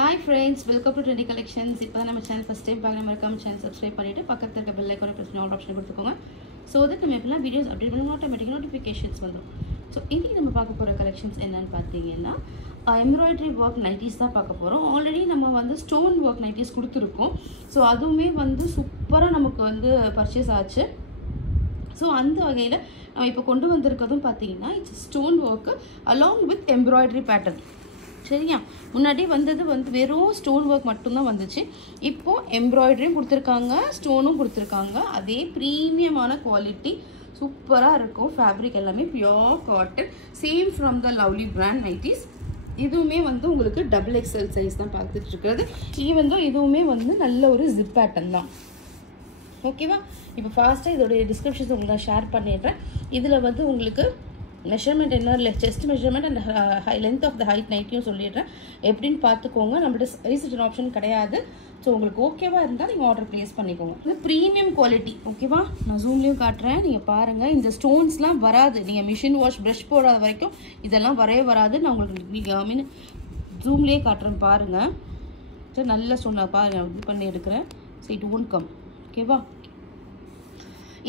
Hi friends, welcome to Trendy Collections. இப்போ நம்ம channel first time பார்க்குற மறக்காம சேனல் சப்ஸ்கிரைப் பண்ணிட்டு பக்கத்துல இருக்க பெல் ஐகானை பிரஸ் பண்ணி ஆல் ஆப்ஷன் கொடுத்துக்கோங்க. So that நம்ம எப்பலாம் வீடியோஸ் அப்டேட் பண்ணும்போது ஆட்டோமேட்டிக் நோட்டிஃபிகேஷன்ஸ் வந்துடும். ஸோ இன்றைக்கி நம்ம பார்க்க போகிற கலெக்ஷன்ஸ் என்னன்னு பார்த்தீங்கன்னா எம்ப்ராய்டரி ஒர்க் நைட்டிஸ் தான் பார்க்க போகிறோம். ஆல்ரெடி நம்ம வந்து ஸ்டோன் ஒர்க் நைட்டிஸ் கொடுத்துருக்கோம். ஸோ அதுவுமே வந்து சூப்பராக நமக்கு வந்து பர்ச்சேஸ் ஆச்சு. ஸோ அந்த வகையில் நம்ம இப்போ கொண்டு வந்திருக்கிறதும் பார்த்தீங்கன்னா it's stone work along with embroidery pattern. சரியா, முன்னாடி வந்தது வந்து வெறும் ஸ்டோன் ஒர்க் மட்டும்தான் வந்துச்சு. இப்போது எம்ப்ராய்டரியும் கொடுத்துருக்காங்க, ஸ்டோனும் கொடுத்துருக்காங்க. அதே ப்ரீமியமான குவாலிட்டி சூப்பராக இருக்கும். ஃபேப்ரிக் எல்லாமே pure cotton, same from the lovely brand nighties. இதுவுமே வந்து உங்களுக்கு டபுள் எக்ஸ்எல் சைஸ் தான் பார்த்துட்டு இருக்கிறது. ஈவன் தான் இதுவுமே வந்து நல்ல ஒரு ஜிப் பேட்டர்ன் தான். ஓகேவா, இப்போ ஃபாஸ்ட்டாக இதோடைய டிஸ்கிரிப்ஷன்ஸ் உங்களுக்கு நான் ஷேர் பண்ணிடுறேன். இதில் வந்து உங்களுக்கு மெஷர்மெண்ட் என்ன இல்லை, chest measurement and length of the height நைட்டியும் சொல்லிடுறேன். எப்படின்னு பார்த்துக்கோங்க. நம்மகிட்ட சைஸ் ரிட்டன் ஆப்ஷன் கிடையாது. ஸோ உங்களுக்கு ஓகேவா இருந்தால் நீங்கள் ஆர்டர் ப்ளேஸ் பண்ணிக்கோங்க. இது ப்ரீமியம் குவாலிட்டி. ஓகேவா, நான் ஜூம்லேயும் காட்டுறேன், நீங்கள் பாருங்கள். இந்த ஸ்டோன்ஸ்லாம் வராது. நீங்கள் மிஷின் வாஷ் ப்ரஷ் போடாத வரைக்கும் இதெல்லாம் வரவே வராது. நான் உங்களுக்கு ஜூம்லேயே காட்டுறேன் பாருங்கள். சரி, நல்ல ஸ்டோன் பாருங்கள், இது பண்ணி எடுக்கிறேன். So it won't come. ஓகேவா,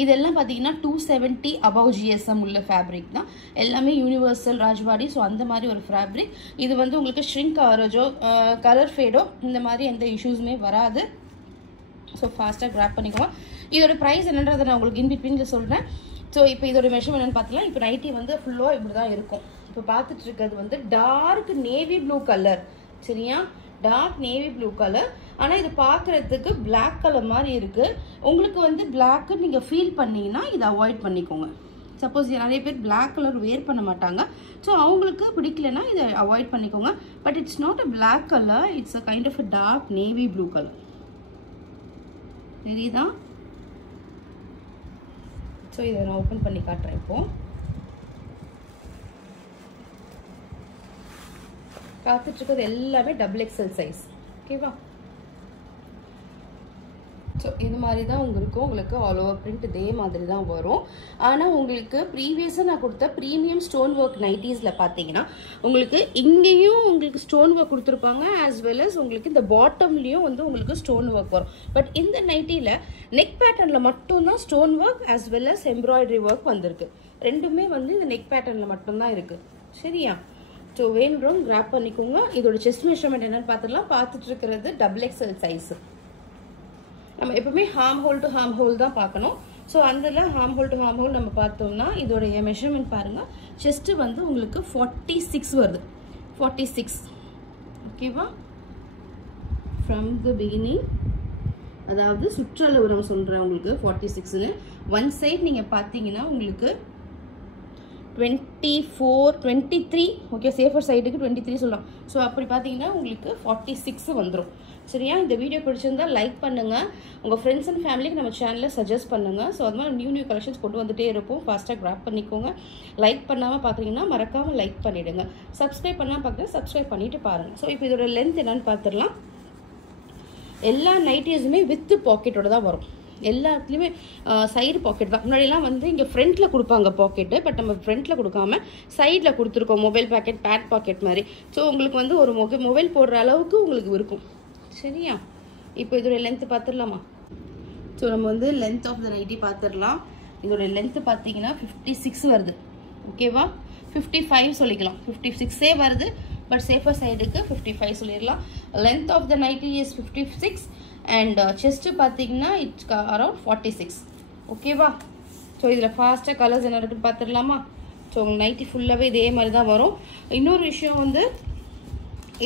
இதெல்லாம் பார்த்தீங்கன்னா 270 அபவ் ஜிஎஸ்எம் உள்ள ஃபேப்ரிக் தான். எல்லாமே யூனிவர்சல் ராஜ்வாடி. ஸோ அந்த மாதிரி ஒரு ஃபேப்ரிக். இது வந்து உங்களுக்கு ஷ்ரிங்க் ஆவரேஜோ கலர் ஃபேடோ இந்த மாதிரி எந்த இஷ்யூஸுமே வராது. ஸோ ஃபாஸ்ட்டாக கிராப் பண்ணிக்குவோம். இதோட ப்ரைஸ் என்னன்றதை நான் உங்களுக்கு இன்பிட்வீனில் சொல்கிறேன். ஸோ இப்போ இதோட மெஷர்மெண்ட் என்னென்னு பார்த்தலாம். இப்போ நைட்டி வந்து ஃபுல்லாக இப்படி தான் இருக்கும். இப்போ பார்த்துட்டு இருக்கிறது வந்து டார்க் நேவி ப்ளூ கலர். சரியா, டார்க் நேவி ப்ளூ கலர். ஆனால் இது பார்க்குறதுக்கு பிளாக் கலர் மாதிரி இருக்குது. உங்களுக்கு வந்து பிளாக்கு நீங்கள் ஃபீல் பண்ணிங்கன்னா இதை அவாய்ட் பண்ணிக்கோங்க. சப்போஸ் நிறைய பேர் பிளாக் கலர் வேர் பண்ண மாட்டாங்க. ஸோ அவங்களுக்கு பிடிக்கலன்னா இதை அவாய்ட் பண்ணிக்கோங்க. But it's not a black colour, it's a kind of a dark navy blue colour. தெரியுதா? ஸோ இதை நான் ஓப்பன் பண்ணி காட்டுறேன். இப்போது பார்த்துட்டு இருக்கிறது எல்லாமே டபுள் எக்ஸ்எல் சைஸ். ஓகேவா, ஸோ இது மாதிரி தான் உங்களுக்கு ஆல் ஓவர் பிரிண்ட் இதே மாதிரி தான் வரும். ஆனால் உங்களுக்கு ப்ரீவியஸாக நான் கொடுத்த ப்ரீமியம் ஸ்டோன் ஒர்க் நைட்டிஸில் பார்த்தீங்கன்னா உங்களுக்கு இங்கேயும் உங்களுக்கு ஸ்டோன் ஒர்க் கொடுத்துருப்பாங்க, ஆஸ் வெல் அஸ் உங்களுக்கு இந்த பாட்டம்லேயும் வந்து உங்களுக்கு ஸ்டோன் ஒர்க் வரும். பட் இந்த நைட்டியில் நெக் பேட்டர்னில் மட்டும்தான் stone work as well as embroidery work வந்திருக்கு. ரெண்டுமே வந்து இந்த நெக் பேட்டர்னில் மட்டும்தான் இருக்குது. சரியா, ஸோ வேணுறோம் கிராப் பண்ணிக்கோங்க. இதோட செஸ்ட் மெஷர்மெண்ட் என்னன்னு பார்த்துடலாம். பார்த்துட்டு இருக்கிறது டபுள் எக்ஸ்எல் சைஸு. நம்ம எப்பவுமே harm whole to harm whole தான் பார்க்கணும். ஸோ அதில் harm whole to harm whole நம்ம பார்த்தோம்னா இதோடைய மெஷர்மெண்ட் பாருங்கள். செஸ்ட்டு வந்து உங்களுக்கு 46 வருது. 46. ஓகேவா, ஃப்ரம் த பிகினிங், அதாவது சுற்றளவு நம்ம சொல்கிறேன் உங்களுக்கு 46ன்னு. ஒன் சைட் நீங்கள் பார்த்தீங்கன்னா உங்களுக்கு 24, 23. ஓகே, சேஃபர் சைடுக்கு 23 சொல்லலாம். ஸோ அப்படி பார்த்தீங்கன்னா உங்களுக்கு 46 வந்துடும். சரியா, இந்த வீடியோ பிடிச்சிருந்தா லைக் பண்ணுங்கள். உங்கள் ஃப்ரெண்ட்ஸ் அண்ட் ஃபேமிலிக்கு நம்ம சேனலில் சஜஸ்ட் பண்ணுங்கள். ஸோ அது மாதிரி நியூ கலெக்ஷன்ஸ் கொண்டு வந்துகிட்டே இருப்போம். ஃபாஸ்ட்டாக கிராப் பண்ணிக்கோங்க. லைக் பண்ணாமல் பார்க்குறீங்கன்னா மறக்காமல் லைக் பண்ணிவிடுங்க. சப்ஸ்கிரைப் பண்ணாமல் பார்க்குறேன், சப்ஸ்கிரைப் பண்ணிவிட்டு பாருங்கள். ஸோ இப்போ இதோட லென்த் என்னன்னு பார்த்துடலாம். எல்லா நைட்டிஸுமே வித்து பாக்கெட்டோட தான் வரும். எல்லாத்துலேயுமே சைடு பாக்கெட் தான். முன்னாடிலாம் வந்து இங்கே ஃப்ரண்ட்டில் கொடுப்பாங்க பாக்கெட்டு. பட் நம்ம ஃப்ரண்ட்டில் கொடுக்காம சைடில் கொடுத்துருக்கோம். மொபைல் பாக்கெட், பேட் பாக்கெட் மாதிரி. ஸோ உங்களுக்கு வந்து ஒரு மொபைல் போடுற அளவுக்கு உங்களுக்கு இருக்கும். சரியா, இப்போ இதோடைய லென்த்து பார்த்துடலாமா? ஸோ நம்ம வந்து லென்த் ஆஃப் த நைட்டி பார்த்துடலாம். இதோடைய லென்த்து பார்த்தீங்கன்னா 56 வருது. ஓகேவா, 55 சொல்லிக்கலாம். 56 வருது. பட் சேஃபர் சைடுக்கு 55 சொல்லிடலாம். Length of the nighty is 56 and chest பார்த்தீங்கன்னா இட்ஸ் அரௌண்ட் 46. ஓகேவா, ஸோ இதில் ஃபாஸ்ட்டாக கலர்ஸ் என்ன இருக்குன்னு பார்த்துடலாமா? ஸோ உங்களுக்கு நைட்டி ஃபுல்லாகவே இதே மாதிரி தான் வரும். இன்னொரு விஷயம் வந்து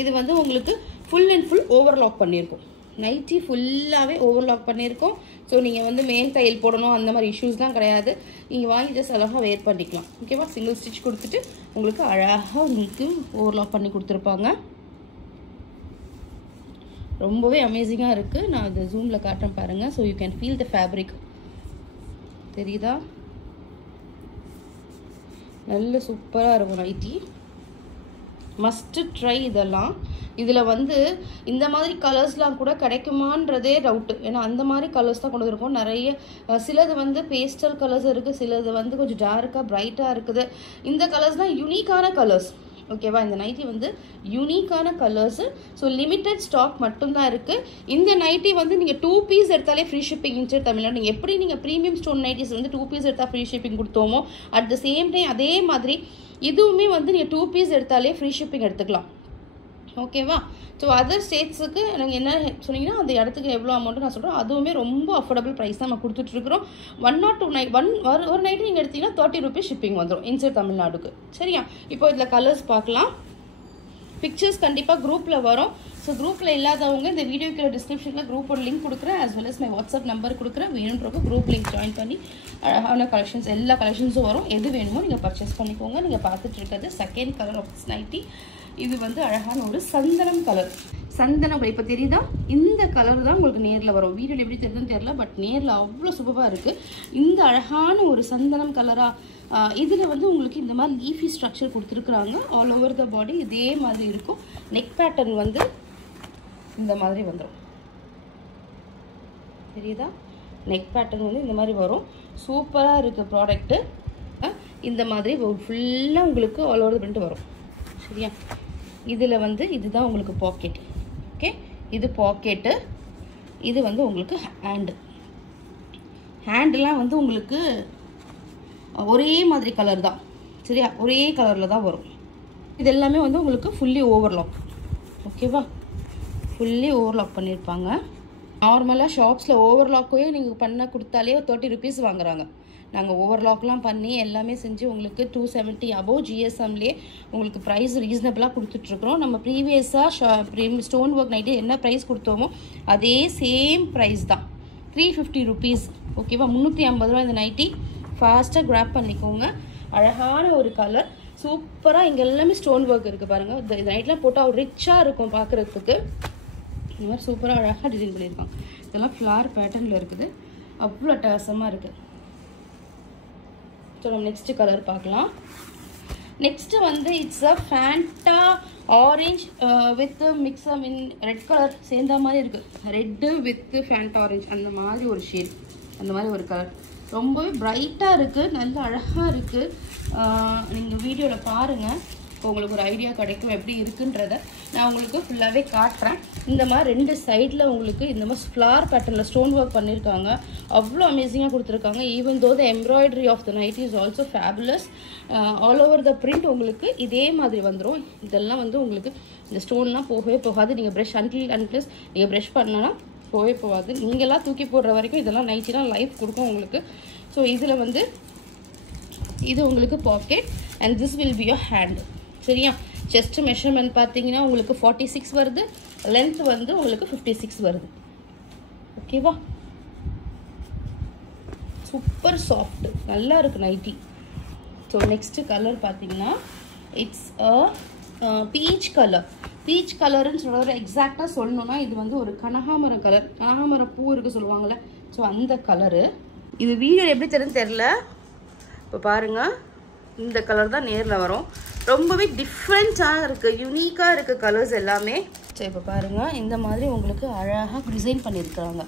இது வந்து உங்களுக்கு ஃபுல் அண்ட் ஃபுல் ஓவர்லாக் பண்ணியிருக்கோம். நைட்டி ஃபுல்லாகவே ஓவர்லாக் பண்ணியிருக்கோம். ஸோ நீங்கள் வந்து மேல் தையல் போடணும் அந்த மாதிரி இஷ்யூஸ்லாம் கிடையாது. நீங்கள் வாங்கி ஜஸ்ட் அழகாக வேர் பண்ணிக்கலாம். ஓகேவா, சிங்கிள் ஸ்டிச் கொடுத்துட்டு உங்களுக்கு அழகாக உங்களுக்கு ஓவர்லாக் பண்ணி கொடுத்துருப்பாங்க. ரொம்பவே அமேசிங்காக இருக்குது. நான் இந்த ஜூமில் காட்டுறேன் பாருங்கள். So you can feel the fabric. தெரியுதா, நல்ல சூப்பராக இருக்கும் நைட்டி. மஸ்ட் ட்ரை இதெல்லாம். இதில் வந்து இந்த மாதிரி கலர்ஸ்லாம் கூட கிடைக்குமான்றதே டவுட்டு. ஏன்னா அந்த மாதிரி கலர்ஸ் தான் கொண்டு வந்துருக்கோம். நிறைய சிலது வந்து பேஸ்டல் கலர்ஸ் இருக்குது, சிலது வந்து கொஞ்சம் டார்க்காக ப்ரைட்டாக இருக்குது. இந்த கலர்ஸ்லாம் யூனிக்கான கலர்ஸ். ஓகேவா? இந்த நைட்டி வந்து யூனிக்கான கலர்ஸு. ஸோ லிமிட்டட் ஸ்டாக் மட்டும்தான் இருக்குது. இந்த நைட்டி வந்து நீங்கள் 2 பீஸ் எடுத்தாலே ஃப்ரீ ஷிப்பிங் இன்சைட் தமிழ்நாடு. நீங்கள் எப்படி நீங்கள் ப்ரீமியம் ஸ்டோன் நைட்டிஸ் வந்து 2 பீஸ் எடுத்தால் ஃப்ரீ ஷிப்பிங் கொடுத்தோமோ அட் த சேம் டைம் அதே மாதிரி இதுவுமே வந்து நீங்கள் 2 பீஸ் எடுத்தாலே ஃப்ரீ ஷிப்பிங் எடுத்துக்கலாம். ஓகேவா? ஸோ அதர் ஸ்டேட்ஸுக்கு நீங்கள் என்ன சொன்னீங்கன்னா அந்த இடத்துக்கு எவ்வளோ அமௌண்ட்டு நான் சொல்கிறேன். அதுவுமே ரொம்ப அஃபோர்டபுள் ப்ரைஸ் தான் நம்ம கொடுத்துட்ருக்குறோம். 1 or 2 நைட் ஒரு நைட்டு நீங்கள் எடுத்தீங்கன்னா 30 rupees ஷிப்பிங் வந்துடும் இன்சைட் தமிழ்நாடுக்கு. சரியா? இப்போ இதில் கலர்ஸ் பார்க்கலாம். பிக்சர்ஸ் கண்டிப்பாக குரூப்பில் வரும். ஸோ குரூப்பில் இல்லாதவங்க இந்த வீடியோக்கு டிஸ்கிரிப்ஷனில் குரூப்போட லிங்க் கொடுக்குறேன், as well as my WhatsApp number கொடுக்குறேன். வேணுன்றப்போ குரூப் லிங்க் ஜாயின் பண்ணி அழகான கலெக்ஷன்ஸ் எல்லா கலெக்ஷன்ஸும் வரும். எது வேணுமோ நீங்கள் பர்ச்சேஸ் பண்ணிக்கோங்க. நீங்கள் பார்த்துட்டு இருக்கிறது second colour of this nighty. இது வந்து அழகான ஒரு சந்தனம் கலர். சந்தனம் இப்போ தெரியுதா? இந்த கலர் தான் உங்களுக்கு நேரில் வரும். வீடியோவில் எப்படி தெரியுதுன்னு தெரியல, பட் நேரில் அவ்வளோ சூப்பராக இருக்குது. இந்த அழகான ஒரு சந்தனம் கலராக இதில் வந்து உங்களுக்கு இந்த மாதிரி லீஃபி ஸ்ட்ரக்சர் கொடுத்துருக்குறாங்க. ஆல் ஓவர் த பாடி இதே மாதிரி இருக்கும். நெக் பேட்டர்ன் வந்து இந்த மாதிரி வந்துடும். தெரியுதா? நெக் பேட்டர்ன் வந்து இந்த மாதிரி வரும். சூப்பராக இருக்குது ப்ராடக்ட்டு. இந்த மாதிரி ஃபுல்லாக உங்களுக்கு ஆல் ஓவர் த பிரிண்ட் வரும். சரியா? இதில் வந்து இதுதான் உங்களுக்கு பாக்கெட். ஓகே, இது பாக்கெட்டு. இது வந்து உங்களுக்கு ஹேண்டெலாம் வந்து உங்களுக்கு ஒரே மாதிரி கலர் தான். சரியா? ஒரே கலரில் தான் வரும். இது எல்லாமே வந்து உங்களுக்கு ஃபுல்லி ஓவர்லாக். ஓகேவா? ஃபுல்லி ஓவர்லாக் பண்ணியிருப்பாங்க. நார்மலாக ஷாப்ஸில் ஓவர்லாக்கே நீங்கள் பண்ண கொடுத்தாலே 30 rupees வாங்குறாங்க. நாங்கள் ஓவர்லாக்லாம் பண்ணி எல்லாமே செஞ்சு உங்களுக்கு 270 above GSMலேயே உங்களுக்கு ப்ரைஸ் ரீசனபிளாக கொடுத்துட்ருக்குறோம். நம்ம ப்ரீவியஸாக ஸ்டோன் ஒர்க் நைட்டு என்ன ப்ரைஸ் கொடுத்தோமோ அதே சேம் ப்ரைஸ் தான், 350 rupees. ஓகேவா? 350 ரூபா இந்த நைட்டி. ஃபாஸ்ட்டாக கிராப் பண்ணிக்கோங்க. அழகான ஒரு கலர், சூப்பராக. இங்கே எல்லாமே ஸ்டோன் ஒர்க் இருக்குது பாருங்கள். இந்த நைட்லாம் போட்டால் ரிச்சாக இருக்கும் பார்க்குறதுக்கு. இந்த மாதிரி சூப்பராக அழகாக டிசைன் பண்ணியிருக்காங்க. இதெல்லாம் ஃப்ளார் பேட்டர்னில் இருக்குது. அவ்வளோ அட்டகாசமாக இருக்குது. ஸோ நம்ம நெக்ஸ்ட்டு கலர் பார்க்கலாம். நெக்ஸ்ட்டு வந்து it's a Fanta orange with mix in red colour சேர்ந்த மாதிரி இருக்குது. ரெட்டு வித் ஃபேண்டா ஆரஞ்ச் அந்த மாதிரி ஒரு ஷேட், அந்த மாதிரி ஒரு கலர். ரொம்பவே பிரைட்டாக இருக்குது, நல்ல அழகாக இருக்குது. நீங்கள் வீடியோவில் பாருங்கள், உங்களுக்கு ஒரு ஐடியா கிடைக்கும் எப்படி இருக்குன்றதை. நான் உங்களுக்கு ஃபுல்லாகவே காட்டுறேன். இந்த மாதிரி 2 சைடில் உங்களுக்கு இந்த மாதிரி ஃப்ளார் பேட்டர்னில் ஸ்டோன் ஒர்க் பண்ணியிருக்காங்க. அவ்வளோ அமேசிங்காக கொடுத்துருக்காங்க. Even though the embroidery of the night is also fabulous. All over the print உங்களுக்கு இதே மாதிரி வந்துடும். இதெல்லாம் வந்து உங்களுக்கு இந்த ஸ்டோன்லாம் போகவே போகாது. நீங்கள் ப்ரஷ் அன்ப்ளஸ் நீங்கள் ப்ரஷ் பண்ணனா போகவே போகாது. நீங்களாம் தூக்கி போடுற வரைக்கும் இதெல்லாம் நைட்டிலாம் லைஃப் கொடுக்கும் உங்களுக்கு. ஸோ இதில் வந்து இது உங்களுக்கு pocket and this will be your hand. சரியா? செஸ்ட் மெஷர்மெண்ட் பார்த்தீங்கன்னா உங்களுக்கு 46 வருது. லென்த் வந்து உங்களுக்கு 56 வருது. ஓகேவா? சூப்பர் சாஃப்ட், நல்லா இருக்குது நைட்டி. ஸோ நெக்ஸ்ட்டு கலர் பார்த்தீங்கன்னா it's a peach colour. Peach கலருன்னு சொல்கிற எக்ஸாக்டாக சொல்லணும்னா இது வந்து ஒரு கனகாமரம் கலர். கனகாமரம் பூ இருக்குது சொல்லுவாங்கள்ல, ஸோ அந்த கலரு. இது வீடியோ எப்படி தெரியுன்னு தெரில. இப்போ பாருங்கள், இந்த கலர் தான் நேரில் வரும். ரொம்பவே டிஃப்ரெண்ட்டாக இருக்குது, யூனிக்காக இருக்குது கலர்ஸ் எல்லாமே. சரி, இப்போ பாருங்கள், இந்த மாதிரி உங்களுக்கு அழகாக டிசைன் பண்ணியிருக்காங்க.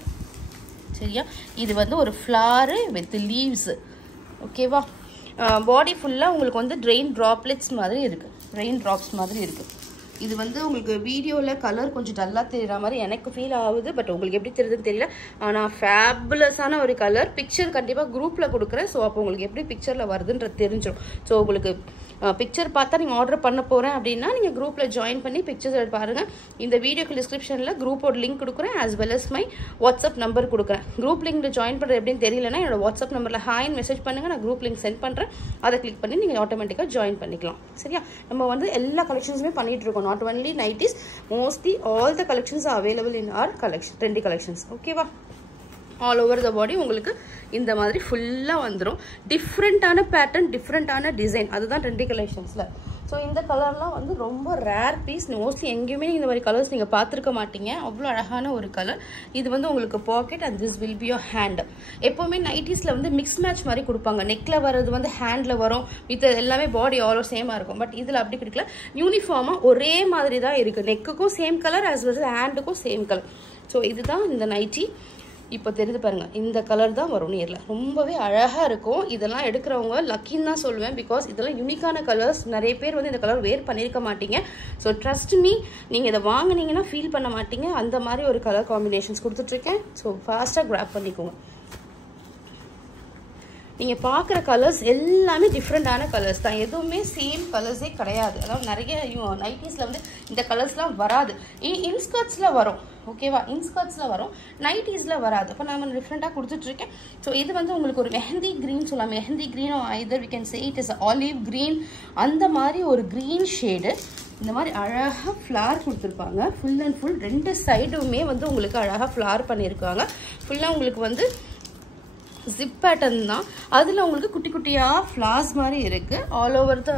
சரியா? இது வந்து ஒரு ஃப்ளாரு வித் லீவ்ஸு. ஓகேவா? பாடி ஃபுல்லாக உங்களுக்கு வந்து ரெயின் ட்ராப்லெட்ஸ் மாதிரி இருக்குது, ரெயின் ட்ராப்ஸ் மாதிரி இருக்குது. இது வந்து உங்களுக்கு வீடியோவில் கலர் கொஞ்சம் டல்லாக தெரிகிற மாதிரி எனக்கு ஃபீல் ஆகுது, பட் உங்களுக்கு எப்படி தெரியுதுன்னு தெரியல. ஆனால் ஃபேபுலஸான ஒரு கலர். பிக்சர் கண்டிப்பாக குரூப்பில் கொடுக்குறேன். ஸோ அப்போ உங்களுக்கு எப்படி பிக்சரில் வருதுன்றது தெரிஞ்சிடும். ஸோ உங்களுக்கு பிக்சர் பார்த்தா நீங்கள் ஆர்டர் பண்ண போகிறேன் அப்படின்னா நீங்கள் குரூப்பில் ஜாயின் பண்ணி பிக்சர்ஸ் பாருங்கள். இந்த வீடியோக்கு டிஸ்கிரிப்ஷனில் குரூப்போட லிங்க் கொடுக்குறேன், as well as my WhatsApp number கொடுக்குறேன். குரூப் லிங்க் ஜாயின் பண்ணுறது எப்படின்னு தெரியலன்னா என்னோட வாட்ஸ்அப் நம்பரில் ஹாய்னு மெசேஜ் பண்ணுங்கள், நான் குரூப் லிங்க் சென்ட் பண்ணுறேன். அதை கிளிக் பண்ணி நீங்கள் ஆட்டோமேட்டிக்காக ஜாயின் பண்ணிக்கலாம். சரியா? நம்ம வந்து எல்லா கலெக்ஷன்ஸுமே பண்ணிகிட்டு இருக்கோம். Not only nighties, mostly all the collections are available in our collection, trendy collections. ஓகேவா? ஆல் ஓவர் த பாடி உங்களுக்கு இந்த மாதிரி ஃபுல்லாக வந்துடும். டிஃப்ரெண்ட்டான பேட்டர்ன், டிஃப்ரெண்ட்டான டிசைன், அதுதான் ட்ரெண்டி கலெக்ஷன்ஸில். ஸோ இந்த கலர்லாம் வந்து ரொம்ப ரேர் பீஸ். மோஸ்ட்லி எங்கேயுமே இந்த மாதிரி கலர்ஸ் நீங்கள் பார்த்துருக்க மாட்டீங்க. அவ்வளோ அழகான ஒரு கலர். இது வந்து உங்களுக்கு pocket and this will be your hand. எப்போவுமே நைட்டிஸில் வந்து மிக்ஸ் மேட்ச் மாதிரி கொடுப்பாங்க. நெக்கில் வர்றது வந்து ஹேண்டில் வரும், வித் எல்லாமே பாடி ஆல் சேமாக இருக்கும். பட் இதில் அப்படி கிடைக்கல, யூனிஃபார்மாக ஒரே மாதிரி தான் இருக்குது. நெக்குக்கும் same colour, as well as ஹேண்டுக்கும் சேம் கலர். ஸோ இதுதான் இந்த நைட்டி. இப்போ தெரியுது பாருங்கள், இந்த கலர் தான் வரும் நேரில். ரொம்பவே அழகாக இருக்கும். இதெல்லாம் எடுக்கிறவங்க லக்கின்னு தான் சொல்லுவேன். பிகாஸ் இதெல்லாம் யூனிக்கான கலர்ஸ். நிறைய பேர் வந்து இந்த கலர் வேர் பண்ணியிருக்க மாட்டீங்க. ஸோ ட்ரஸ்ட் மீ, நீங்கள் இதை வாங்கினீங்கன்னா ஃபீல் பண்ண மாட்டீங்க. அந்த மாதிரி ஒரு கலர் காம்பினேஷன்ஸ் கொடுத்துட்ருக்கேன். ஸோ ஃபாஸ்ட்டாக கிராப் பண்ணிக்கோங்க. நீங்கள் பார்க்குற கலர்ஸ் எல்லாமே டிஃப்ரெண்ட்டான கலர்ஸ் தான். எதுவுமே சேம் கலர்ஸே கிடையாது. அதாவது நிறைய நைட்டிஸில் வந்து இந்த கலர்ஸ்லாம் வராது. இன்ஸ்கர்ட்ஸில் வரும், ஓகேவா? இன்ஸ்கர்ட்ஸில் வரும், நைட்டிஸில் வராது. அப்போ நான் டிஃப்ரெண்ட்டாக கொடுத்துட்ருக்கேன். ஸோ இது வந்து உங்களுக்கு ஒரு மெஹந்தி க்ரீன் சொல்லலாம். மெஹந்தி க்ரீனோ either we can say it is olive green. அந்த மாதிரி ஒரு க்ரீன் ஷேடு. இந்த மாதிரி அழகாக ஃப்ளார் கொடுத்துருப்பாங்க. ஃபுல் அண்ட் ஃபுல் 2 சைடுமே வந்து உங்களுக்கு அழகாக ஃப்ளார் பண்ணியிருக்காங்க. ஃபுல்லாக உங்களுக்கு வந்து ஜிப் பேட்டர்ன் தான். அதில் உங்களுக்கு குட்டி குட்டியாக ஃப்ளார்ஸ் மாதிரி இருக்குது. ஆல் ஓவர் த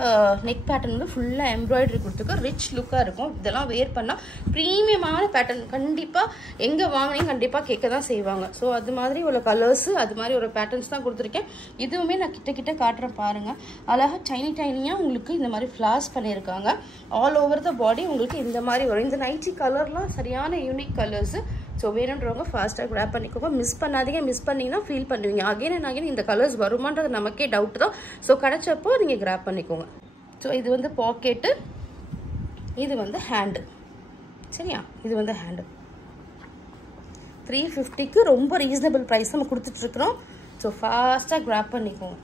நெக் பேட்டர்ன் வந்து ஃபுல்லாக எம்ப்ராய்டரி கொடுத்துருக்கு. ரிச் லுக்காக இருக்கும். இதெல்லாம் வேர் பண்ணால் ப்ரீமியமான பேட்டர்ன். கண்டிப்பாக எங்கே வாங்கினீங்க கண்டிப்பாக கேட்க தான் செய்வாங்க. ஸோ அது மாதிரி உள்ள கலர்ஸு, அது மாதிரி ஒரு பேட்டர்ன்ஸ் தான் கொடுத்துருக்கேன். இதுவுமே நான் கிட்ட காட்டுறேன் பாருங்கள். அழகாக டைனியாக உங்களுக்கு இந்த மாதிரி ஃப்ளார்ஸ் பண்ணியிருக்காங்க. ஆல் ஓவர் த பாடி உங்களுக்கு இந்த மாதிரி வரும். இந்த நைட்டி கலர்லாம் சரியான யூனிக் கலர்ஸு. ஸோ வேணுன்றவங்க ஃபாஸ்ட்டாக கிராப் பண்ணிக்கோங்க. மிஸ் பண்ணாதீங்க. மிஸ் பண்ணிங்கன்னா ஃபீல் பண்ணுவீங்க. அகைன் அண்ட் அகைன் இந்த கலர்ஸ் வருமானது நமக்கே டவுட் தான். ஸோ கிடைச்சப்போ நீங்கள் கிராப் பண்ணிக்கோங்க. ஸோ இது வந்து பாக்கெட்டு, இது வந்து ஹேண்டு. சரியா? இது வந்து ஹேண்டு 350க்கு ரொம்ப ரீசனபிள் ப்ரைஸ் நம்ம கொடுத்துட்ருக்குறோம். ஸோ ஃபாஸ்ட்டாக கிராப் பண்ணிக்கோங்க.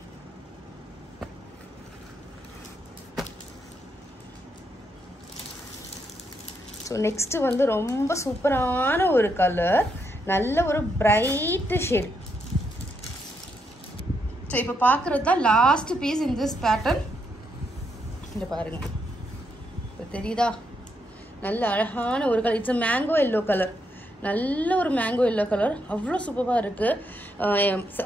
ஸோ நெக்ஸ்ட்டு வந்து ரொம்ப சூப்பரான ஒரு கலர், நல்ல ஒரு பிரைட்டு ஷேட். ஸோ இப்போ பார்க்குறது தான் last piece in this pattern. இங்கே பாருங்கள், இப்போ தெரியுதா? நல்ல அழகான ஒரு colour. It's a mango yellow colour. நல்ல ஒரு மேங்கோ எல்லோ கலர். அவ்வளோ சூப்பராக இருக்குது.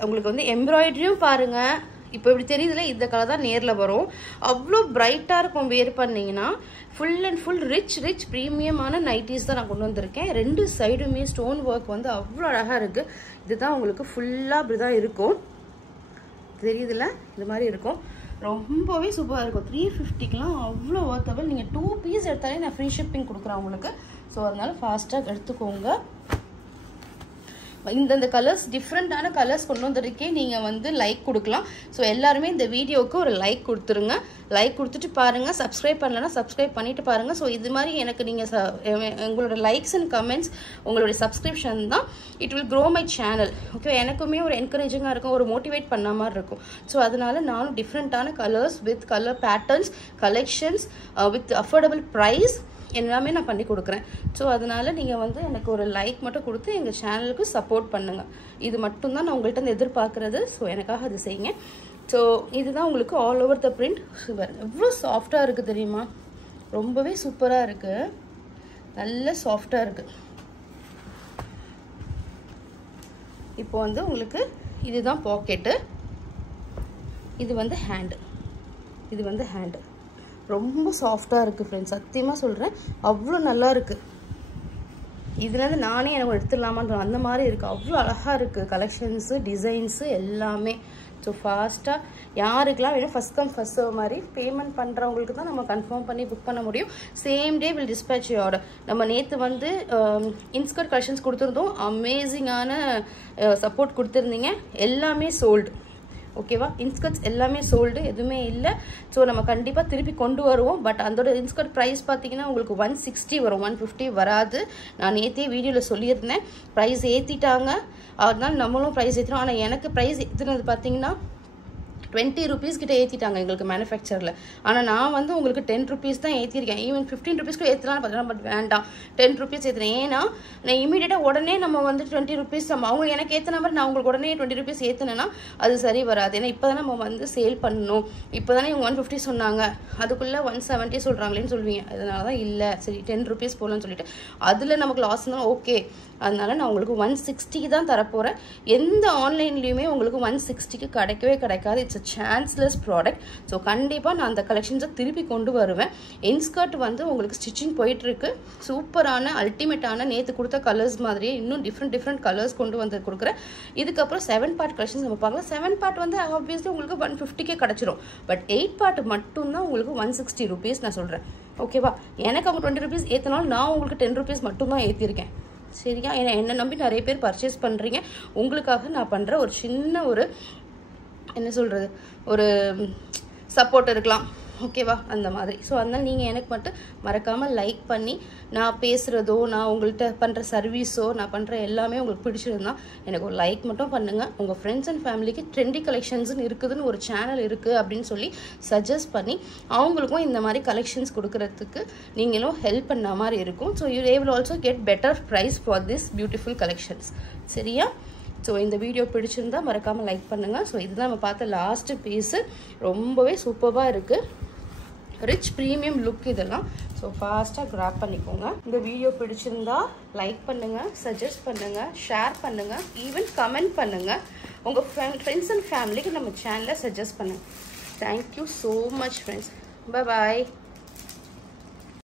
உங்களுக்கு வந்து எம்ப்ராய்டரியும் பாருங்கள். இப்போ இப்படி தெரியுதுல, இந்த கலர் தான் நேரில் வரும். அவ்வளோ பிரைட்டாக இருக்கும். வேர் பண்ணிங்கன்னா ஃபுல் அண்ட் ஃபுல் ரிச் ப்ரீமியமான நைட்டிஸ் தான் நான் கொண்டு வந்திருக்கேன். 2 சைடுமே ஸ்டோன் ஒர்க் வந்து அவ்வளோ அழகாக இருக்குது. இதுதான் உங்களுக்கு ஃபுல்லாக அப்படி தான் இருக்கும். தெரியுதுல, இந்த மாதிரி இருக்கும். ரொம்பவே சூப்பராக இருக்கும். 350க்குலாம் அவ்வளோ ஒர்த்தபிள். நீங்கள் 2 பீஸ் எடுத்தாலே நான் ஃப்ரீ ஷிப்பிங் கொடுக்குறேன் உங்களுக்கு. ஸோ அதனால் ஃபாஸ்ட்டாக எடுத்துக்கோங்க. இந்த கலர்ஸ் டிஃப்ரெண்ட்டான கலர்ஸ் கொண்டு வந்திருக்கேன். நீங்கள் வந்து லைக் கொடுக்கலாம். ஸோ எல்லாருமே இந்த வீடியோவுக்கு ஒரு லைக் கொடுத்துருங்க. லைக் கொடுத்துட்டு பாருங்கள். சப்ஸ்கிரைப் பண்ணலன்னா சப்ஸ்கிரைப் பண்ணிவிட்டு பாருங்கள். ஸோ இது மாதிரி எனக்கு நீங்கள் உங்களோட லைக்ஸ் அண்ட் கமெண்ட்ஸ், உங்களுடைய சப்ஸ்கிரிப்ஷன் தான் it will grow my channel. Okay, எனக்குமே ஒரு என்கரேஜிங்காக இருக்கும், ஒரு மோட்டிவேட் பண்ண மாதிரி இருக்கும். ஸோ அதனால நானும் டிஃப்ரெண்ட்டான colours with colour patterns collections with affordable price எல்லாமே நான் பண்ணி கொடுக்குறேன். ஸோ அதனால் நீங்கள் வந்து எனக்கு ஒரு லைக் மட்டும் கொடுத்து எங்கள் சேனலுக்கு சப்போர்ட் பண்ணுங்கள். இது மட்டும்தான் நான் உங்கள்கிட்ட எதிர்பார்க்குறது. ஸோ எனக்காக அது செய்யுங்க. ஸோ இதுதான் உங்களுக்கு all over the print. Super, எவ்வளோ சாஃப்டாக இருக்குது தெரியுமா? ரொம்பவே சூப்பராக இருக்குது. நல்ல சாஃப்டாக இருக்குது. இப்போ வந்து உங்களுக்கு இதுதான் பாக்கெட்டு, இது வந்து ஹேண்டு. இது வந்து ஹேண்டு ரொம்ப சாஃப்டாக இருக்குது ஃப்ரெண்ட்ஸ். சத்தியமாக சொல்கிறேன், அவ்வளோ நல்லா இருக்குது. இதுலேருந்து நானே எனக்கு எடுத்துடலாமான்ற அந்த மாதிரி இருக்குது. அவ்வளோ அழகாக இருக்குது. கலெக்ஷன்ஸு, டிசைன்ஸு எல்லாமே. ஸோ ஃபாஸ்ட்டாக யாருக்கெல்லாம் வேணும் ஃபஸ்ட் கம் ஃபஸ்ட் சர்வ் மாதிரி பேமெண்ட் பண்ணுறவங்களுக்கு தான் நம்ம கன்ஃபார்ம் பண்ணி புக் பண்ண முடியும். Same day will dispatch you order. நம்ம நேற்று வந்து இன்ஸ்கர்ட் கலெக்ஷன்ஸ் கொடுத்துருந்தோம். அமேசிங்கான சப்போர்ட் கொடுத்துருந்தீங்க. எல்லாமே சோல்டு. ஓகேவா? இன்ஸ்கர்ட்ஸ் எல்லாமே சோல்டு, எதுவுமே இல்லை. ஸோ நம்ம கண்டிப்பாக திருப்பி கொண்டு வருவோம். பட் அதோட இன்ஸ்கர்ட் ப்ரைஸ் பார்த்தீங்கன்னா உங்களுக்கு 160 வரும், 150 வராது. நான் நேற்றே வீடியோவில் சொல்லியிருந்தேன். ப்ரைஸ் ஏற்றிட்டாங்க, அதனால நம்மளும் ப்ரைஸ் ஏற்றுறோம். ஆனால் எனக்கு ப்ரைஸ் ஏற்றுனது பார்த்தீங்கன்னா 20 rupees கிட்ட ஏற்றிட்டாங்க எங்களுக்கு மேனுஃபேக்சரில். ஆனால் நான் வந்து உங்களுக்கு 10 rupees தான் ஏற்றிருக்கேன். ஈவன் 15 rupees கூட ஏற்றலான்னு பார்த்தீங்கன்னா, பட் வேண்டாம், 10 rupees ஏற்றுறேன். ஏன்னா நான் இமீடியட்டாக உடனே நம்ம வந்து 20 rupees நம்ம அவங்க எனக்கு ஏற்றின மாதிரி நான் உங்களுக்கு உடனே 20 rupees ஏற்றினேன்னா அது சரி வராது. ஏன்னா இப்போ தானே நம்ம வந்து சேல் பண்ணணும். இப்போ தானே இவங்க 150 சொன்னாங்க, அதுக்குள்ளே 170 சொல்கிறாங்களேன்னு சொல்லுவீங்க. அதனால தான் இல்லை, சரி 10 rupees போகலான்னு சொல்லிட்டு அதில் நமக்கு லாஸ் இருந்தாலும் ஓகே. அதனால நான் உங்களுக்கு 160 தான் தரப்போகிறேன். எந்த ஆன்லைன்லேயுமே உங்களுக்கு 160க்கு கிடைக்கவே கிடைக்காது. It's chanceless product. ஸோ கண்டிப்பாக நான் அந்த கலெக்ஷன்ஸை திருப்பி கொண்டு வருவேன். இன்ஸ்கர்ட் வந்து உங்களுக்கு ஸ்டிச்சிங் போயிட்டுருக்கு. சூப்பரான அல்டிமேட்டான நேற்று கொடுத்த கலர்ஸ் மாதிரியே இன்னும் டிஃப்ரெண்ட் கலர்ஸ் கொண்டு வந்து கொடுக்குறேன். இதுக்கப்புறம் 7 part கலெக்ஷன்ஸ் நம்ம பார்க்கலாம். 7 part வந்து ஆப்வியஸ்லி உங்களுக்கு 150க்கே கிடச்சிரும். பட் 8 part மட்டும்தான் உங்களுக்கு 160 rupees நான் சொல்கிறேன். ஓகேவா? எனக்கு அவங்க 20 rupees ஏற்றினாலும் நான் உங்களுக்கு 10 rupees மட்டும்தான் ஏற்றிருக்கேன். சரியா? ஏன்னா என்னை நம்பி நிறைய பேர் பர்ச்சேஸ் பண்ணுறீங்க. உங்களுக்காக நான் பண்ணுற ஒரு சின்ன ஒரு என்ன சொல்கிறது, ஒரு சப்போர்ட் இருக்கலாம், ஓகேவா? அந்த மாதிரி. ஸோ அதனால் நீங்கள் எனக்கு மட்டும் மறக்காமல் லைக் பண்ணி, நான் பேசுகிறதோ நான் உங்கள்கிட்ட பண்ணுற சர்வீஸோ நான் பண்ணுற எல்லாமே உங்களுக்கு பிடிச்சிருந்தா எனக்கு ஒரு லைக் மட்டும் பண்ணுங்கள். உங்கள் ஃப்ரெண்ட்ஸ் அண்ட் ஃபேமிலிக்கு ட்ரெண்டி கலெக்ஷன்ஸ்னு இருக்குதுன்னு ஒரு சேனல் இருக்குது அப்படின்னு சொல்லி சஜஸ்ட் பண்ணி அவங்களுக்கும் இந்த மாதிரி கலெக்ஷன்ஸ் கொடுக்குறதுக்கு நீங்களும் ஹெல்ப் பண்ண மாதிரி இருக்கும். So you will also get better price for this beautiful collections. சரியா? ஸோ இந்த வீடியோ பிடிச்சிருந்தா மறக்காமல் லைக் பண்ணுங்கள். ஸோ இதுதான் நம்ம பார்த்த லாஸ்ட்டு பீஸு. ரொம்பவே சூப்பராக இருக்குது, ரிச் ப்ரீமியம் லுக் இதெல்லாம். ஸோ ஃபாஸ்ட்டாக கிராப் பண்ணிக்கோங்க. இந்த வீடியோ பிடிச்சிருந்தா லைக் பண்ணுங்கள், சஜஸ்ட் பண்ணுங்கள், ஷேர் பண்ணுங்கள், ஈவன் கமெண்ட் பண்ணுங்கள். உங்கள் ஃப்ரெண்ட்ஸ் அண்ட் ஃபேமிலிக்கு நம்ம சேனலை சஜஸ்ட் பண்ணுங்கள். Thank you so much friends. பாய்.